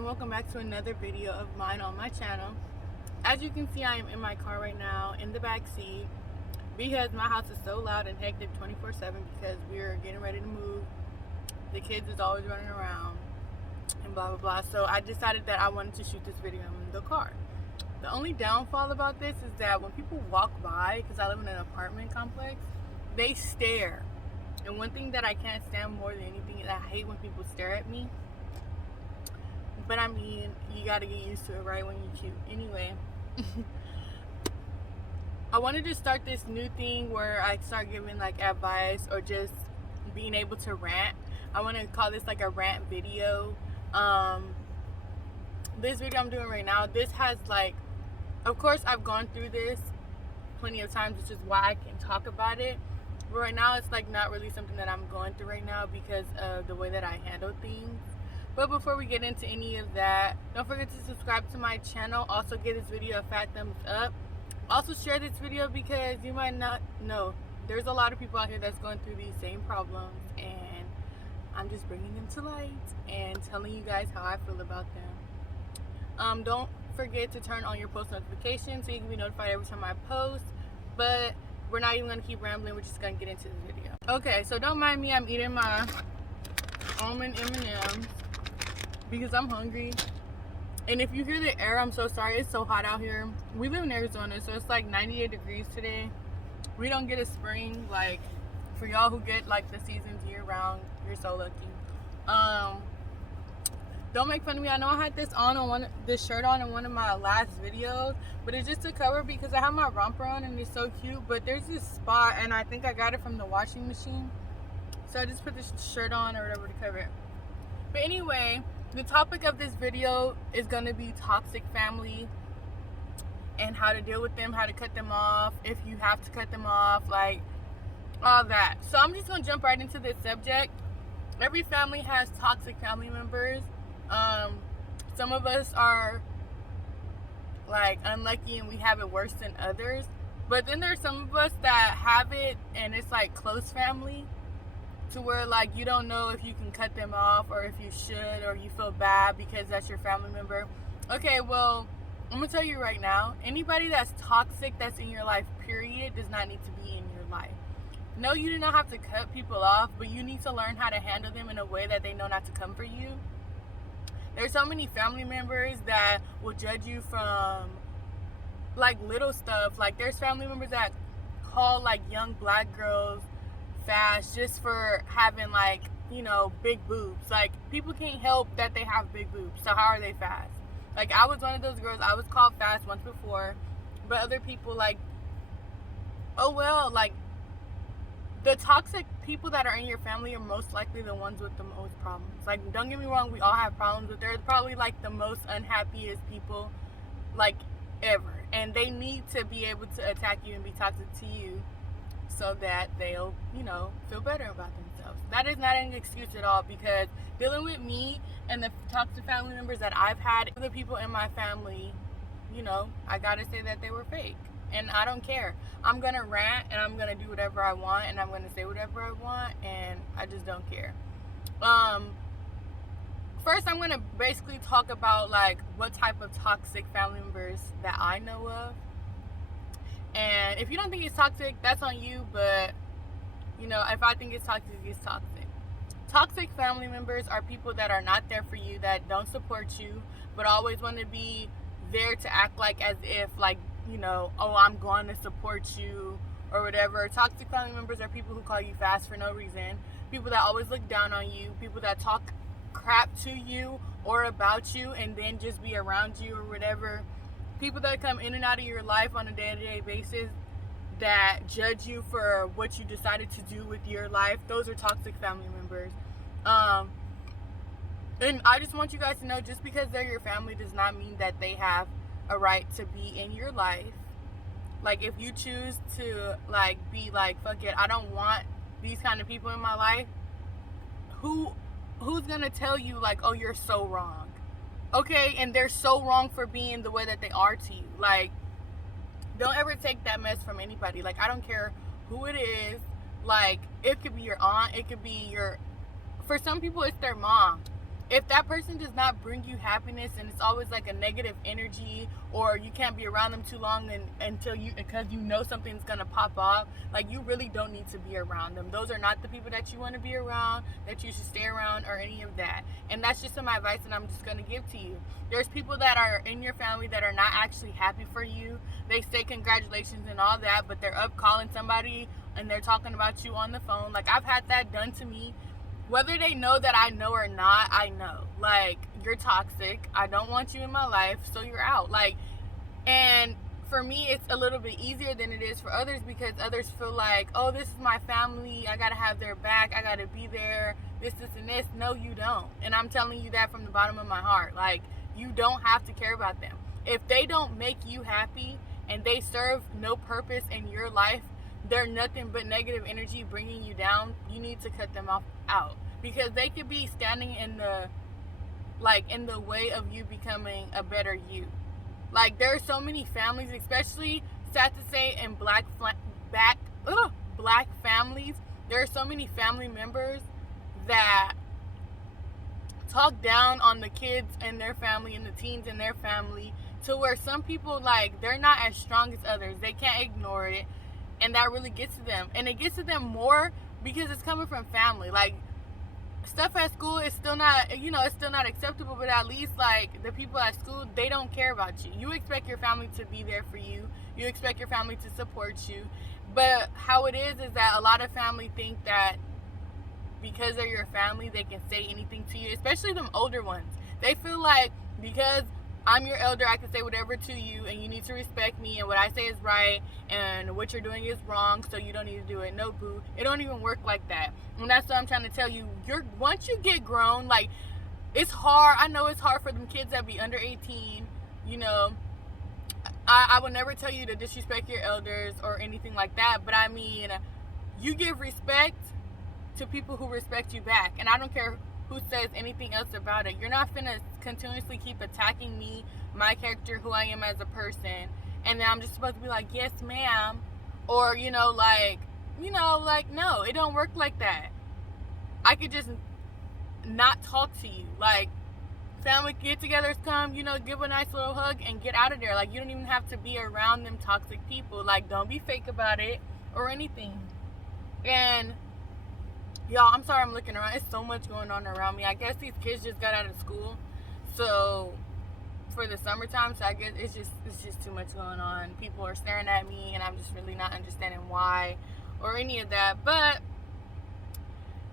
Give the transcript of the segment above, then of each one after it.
and welcome back to another video of mine on my channel. As you can see, I am in my car right now in the back seat because my house is so loud and hectic 24/7 because we're getting ready to move. The kids is always running around and blah blah blah. So I decided that I wanted to shoot this video in the car. The only downfall about this is that when people walk by, because I live in an apartment complex, they stare. And one thing that I can't stand more than anything is I hate when people stare at me. But I mean, you gotta get used to it, right, when you're cute. Anyway, I wanted to start this new thing where I start giving like advice or just being able to rant. I want to call this like a rant video. This video I'm doing right now, this has like, of course I've gone through this plenty of times, which is why I can talk about it. But right now it's like not really something that I'm going through right now because of the way that I handle things. But before we get into any of that, don't forget to subscribe to my channel. Also give this video a fat thumbs up. Also share this video because you might not know, there's a lot of people out here that's going through these same problems, and I'm just bringing them to light and telling you guys how I feel about them. Don't forget to turn on your post notifications so you can be notified every time I post. But we're not even going to keep rambling, we're just going to get into this video. Okay, so don't mind me, I'm eating my almond M&Ms because I'm hungry. And if you hear the air, I'm so sorry, it's so hot out here. We live in Arizona, so it's like 98 degrees today. We don't get a spring. Like, for y'all who get like the seasons year round, you're so lucky. Don't make fun of me. I know I had this shirt on in one of my last videos, but it's just to cover because I have my romper on and it's so cute. But there's this spot, and I think I got it from the washing machine, so I just put this shirt on or whatever to cover it. But anyway, the topic of this video is going to be toxic family and how to deal with them, how to cut them off, if you have to cut them off, like all that. So I'm just going to jump right into this subject. Every family has toxic family members. Some of us are like unlucky and we have it worse than others. But then there's some of us that have it and it's like close family, to where like you don't know if you can cut them off or if you should, or you feel bad because that's your family member. Okay, well, I'm gonna tell you right now, anybody that's toxic that's in your life, period, does not need to be in your life. No, you do not have to cut people off, but you need to learn how to handle them in a way that they know not to come for you. There's so many family members that will judge you from like little stuff. Like there's family members that call like young black girls fast just for having like, you know, big boobs. Like people can't help that they have big boobs, so how are they fast? Like I was one of those girls, I was called fast once before, but other people like, oh well, like the toxic people that are in your family are most likely the ones with the most problems. Like, don't get me wrong, we all have problems, but they're probably like the most unhappiest people like ever, and they need to be able to attack you and be toxic to you so that they'll, you know, feel better about themselves. That is not an excuse at all, because dealing with me and the toxic family members that I've had, other people in my family, you know, I gotta say that they were fake. And I don't care. I'm gonna rant and I'm gonna do whatever I want and I'm gonna say whatever I want, and I just don't care. First I'm gonna basically talk about like what type of toxic family members that I know of. And if you don't think it's toxic, that's on you, but you know, if I think it's toxic, it's toxic. Toxic family members are people that are not there for you, that don't support you, but always want to be there to act like as if like, you know, oh, I'm going to support you or whatever. Toxic family members are people who call you fast for no reason, people that always look down on you, people that talk crap to you or about you and then just be around you or whatever, people that come in and out of your life on a day-to-day basis that judge you for what you decided to do with your life. Those are toxic family members. And I just want you guys to know, just because they're your family does not mean that they have a right to be in your life. Like if you choose to like be like, fuck it, I don't want these kind of people in my life, who's gonna tell you like, oh, you're so wrong? Okay, and they're so wrong for being the way that they are to you. Like, don't ever take that mess from anybody. Like, I don't care who it is. Like, it could be your aunt, it could be your, for some people it's their mom. if that person does not bring you happiness and it's always like a negative energy, or you can't be around them too long because you know something's gonna pop off, like, you really don't need to be around them. Those are not the people that you want to be around, that you should stay around, or any of that. And that's just some advice that I'm just gonna give to you. There's people that are in your family that are not actually happy for you. They say congratulations and all that, but they're up calling somebody and they're talking about you on the phone. Like, I've had that done to me. Whether they know that I know or not, I know. Like, you're toxic. I don't want you in my life, so you're out. Like, and for me, it's a little bit easier than it is for others, because others feel like, oh, this is my family. I got to have their back. I got to be there. This, and this. No, you don't. And I'm telling you that from the bottom of my heart. Like, you don't have to care about them. If they don't make you happy and they serve no purpose in your life, they're nothing but negative energy bringing you down, you need to cut them out, because they could be standing in the way of you becoming a better you. Like, there are so many families, especially, sad to say, in black families, there are so many family members that talk down on the kids and their family and the teens and their family, to where some people, like, they're not as strong as others. They can't ignore it. And that really gets to them. And it gets to them more because it's coming from family. Like, stuff at school is still not, it's still not acceptable, but at least, like, the people at school, they don't care about you. You expect your family to be there for you. You expect your family to support you. But how it is that a lot of family think that because they're your family, they can say anything to you, especially them older ones. They feel like, because I'm your elder, I can say whatever to you, and you need to respect me, and what I say is right, and what you're doing is wrong, so you don't need to do it. No, boo. It don't even work like that. And that's what I'm trying to tell you. Once you get grown, like, it's hard. I know it's hard for them kids that be under 18. I would never tell you to disrespect your elders or anything like that, but I mean, you give respect to people who respect you back, and I don't care who says anything else about it. You're not finna continuously keep attacking me, my character, who I am as a person, and then I'm just supposed to be like, yes, ma'am, or, no, it don't work like that. I could just not talk to you. Like, family get-togethers come, give a nice little hug and get out of there. Like, you don't even have to be around them toxic people. Like, don't be fake about it or anything. And y'all, I'm sorry I'm looking around. It's so much going on around me. I guess these kids just got out of school, so for the summertime, so I guess it's just too much going on. People are staring at me, and I'm just really not understanding why or any of that. But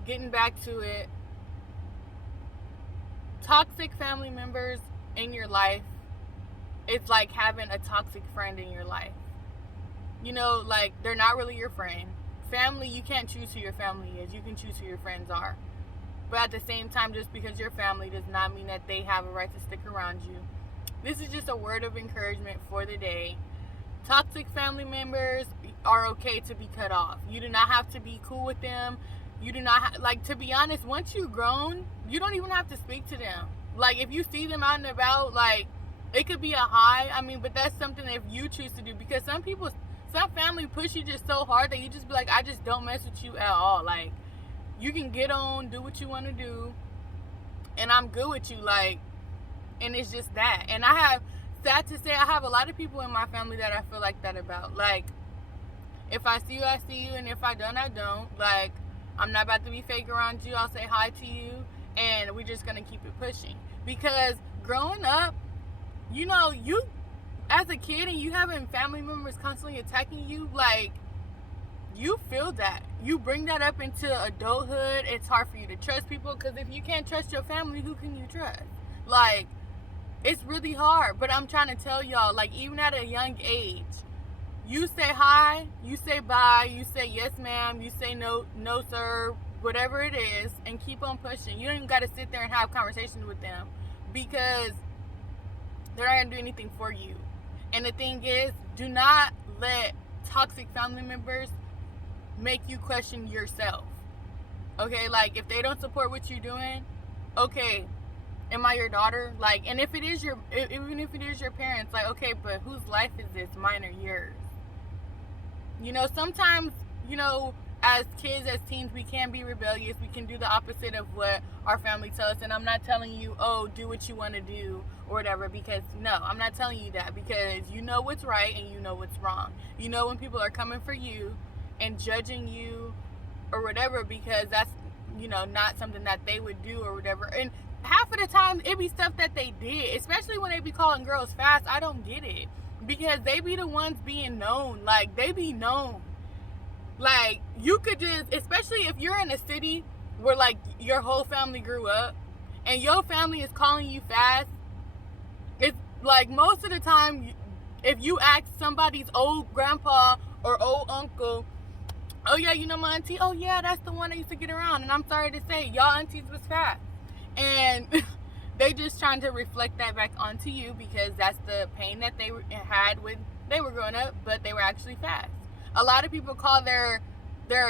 getting back to it, toxic family members in your life, it's like having a toxic friend in your life. Like, they're not really your friend. Family, you can't choose who your family is. You can choose who your friends are. But at the same time, just because you're family does not mean that they have a right to stick around you. This is just a word of encouragement for the day. Toxic family members are okay to be cut off. You do not have to be cool with them. You do not to be honest, once you've grown, you don't even have to speak to them. Like, if you see them out and about, like, it could be a hi. I mean, but that's something if you choose to do, because some family push you just so hard that you just be like, I just don't mess with you at all. Like, you can get on, do what you want to do, and I'm good with you. Like, and it's just that. And sad to say, I have a lot of people in my family that I feel like that about. Like, if I see you, I see you, and if I don't, I don't. Like, I'm not about to be fake around you. I'll say hi to you, and we're just going to keep it pushing. Because growing up, you as a kid, and you having family members constantly attacking you, like, you feel that. You bring that up into adulthood. It's hard for you to trust people, because if you can't trust your family, who can you trust? Like, it's really hard. But I'm trying to tell y'all, like, even at a young age, you say hi, you say bye, you say yes, ma'am, you say no, sir, whatever it is, and keep on pushing. You don't even got to sit there and have conversations with them, because they're not going to do anything for you. And the thing is, do not let toxic family members make you question yourself. Okay, like, if they don't support what you're doing, okay, am I your daughter? Like, and even if it is your parents, like, okay, but whose life is this, mine or yours? Sometimes, as kids, as teens, we can be rebellious. We can do the opposite of what our family tells us. And I'm not telling you, oh, do what you want to do or whatever, because no, I'm not telling you that, because you know what's right and you know what's wrong. You know when people are coming for you and judging you or whatever, because that's, you know, not something that they would do or whatever. And half of the time it be stuff that they did, especially when they be calling girls fast. I don't get it, because they be the ones being known. Like, they be known. Like, you could just, especially if you're in a city where, like, your whole family grew up and your family is calling you fast, it's like most of the time, if you ask somebody's old grandpa or old uncle, oh yeah, you know my auntie, oh yeah, that's the one I used to get around, and I'm sorry to say, y'all aunties was fast. And they just trying to reflect that back onto you, because that's the pain that they had when they were growing up, but they were actually fast. A lot of people call their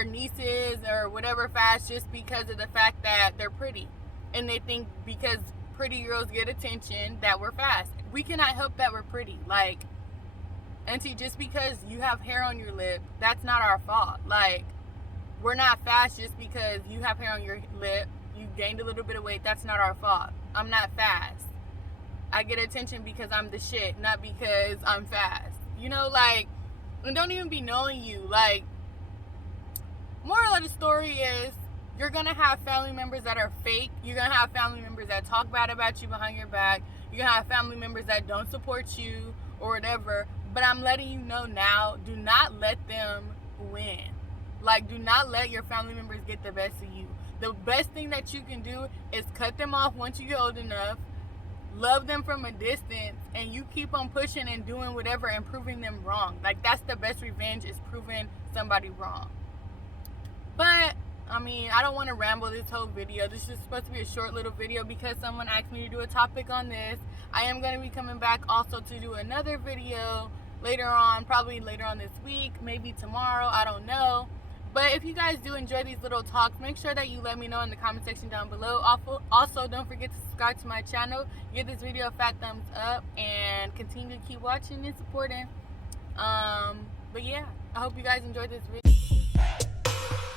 nieces or whatever fast just because of the fact that they're pretty. And they think because pretty girls get attention that we're fast. We cannot help that we're pretty. Like, auntie, just because you have hair on your lip, that's not our fault. Like, we're not fast just because you have hair on your lip, you gained a little bit of weight, that's not our fault. I'm not fast. I get attention because I'm the shit, not because I'm fast. You know, like, and don't even be knowing you. Like, moral of the story is, you're gonna have family members that are fake. You're gonna have family members that talk bad about you behind your back. You're gonna have family members that don't support you or whatever. But I'm letting you know now, do not let them win. Like, do not let your family members get the best of you. The best thing that you can do is cut them off once you get old enough. Love them from a distance, and you keep on pushing and doing whatever and proving them wrong. Like, that's the best revenge, is proving somebody wrong. But I mean, I don't want to ramble this whole video. This is supposed to be a short little video because someone asked me to do a topic on this. I am going to be coming back also to do another video later on, probably later on this week, maybe tomorrow, I don't know. But if you guys do enjoy these little talks, make sure that you let me know in the comment section down below. Also, don't forget to subscribe to my channel, give this video a fat thumbs up, and continue to keep watching and supporting. But yeah, I hope you guys enjoyed this video.